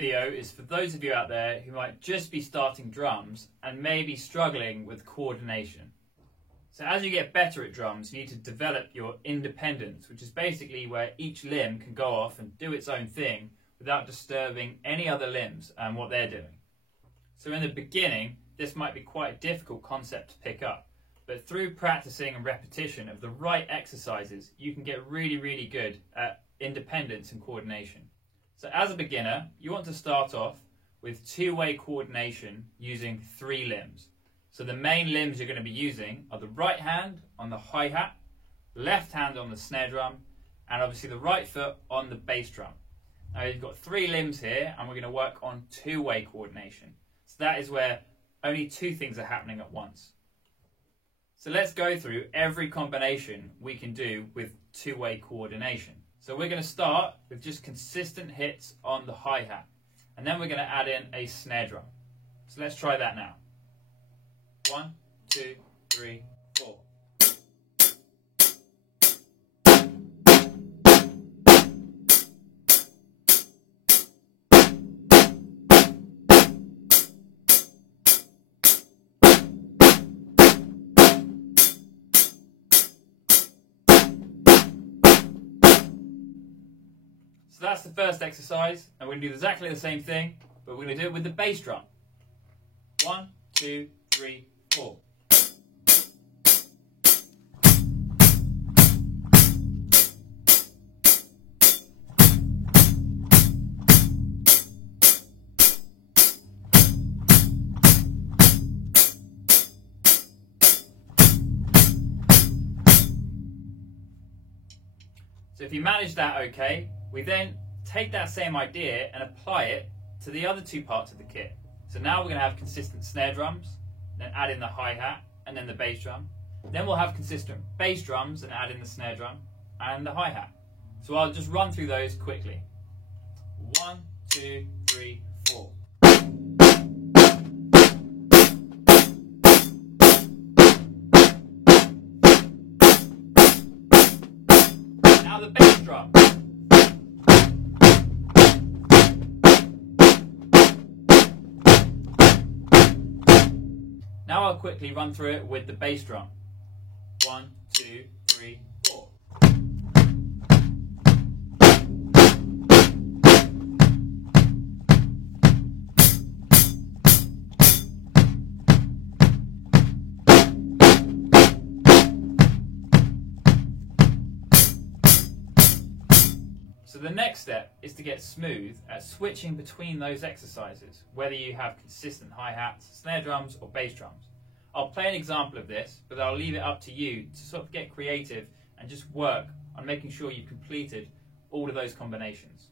video is for those of you out there who might just be starting drums and may be struggling with coordination. So as you get better at drums, you need to develop your independence, which is basically where each limb can go off and do its own thing without disturbing any other limbs and what they're doing. So in the beginning, this might be quite a difficult concept to pick up, but through practicing and repetition of the right exercises, you can get really good at independence and coordination. So as a beginner, you want to start off with two-way coordination using 3 limbs. So the main limbs you're going to be using are the right hand on the hi-hat, left hand on the snare drum, and obviously the right foot on the bass drum. Now you've got 3 limbs here, and we're going to work on two-way coordination. So that is where only 2 things are happening at once. So let's go through every combination we can do with two-way coordination. So we're going to start with just consistent hits on the hi-hat, and then we're going to add in a snare drum. So let's try that now. 1, 2, 3, 4. So that's the first exercise, and we're going to do exactly the same thing, but we're going to do it with the bass drum. 1, 2, 3, 4. So if you manage that okay, we then take that same idea and apply it to the other 2 parts of the kit. So now we're going to have consistent snare drums, then add in the hi-hat and then the bass drum. Then we'll have consistent bass drums and add in the snare drum and the hi-hat. So I'll just run through those quickly. 1, 2, 3, 4. Now the bass drum. Now I'll quickly run through it with the bass drum. 1, 2, 3, 4. So the next step is to get smooth at switching between those exercises, whether you have consistent hi-hats, snare drums or bass drums. I'll play an example of this, but I'll leave it up to you to sort of get creative and just work on making sure you've completed all of those combinations.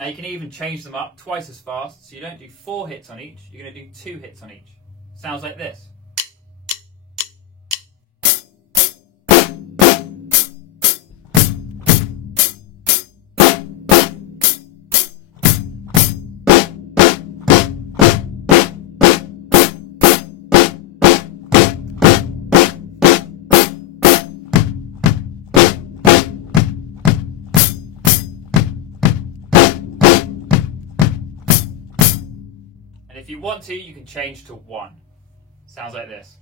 Now you can even change them up twice as fast, so you don't do 4 hits on each, you're going to do 2 hits on each. Sounds like this. If you want to, you can change to 1. Sounds like this.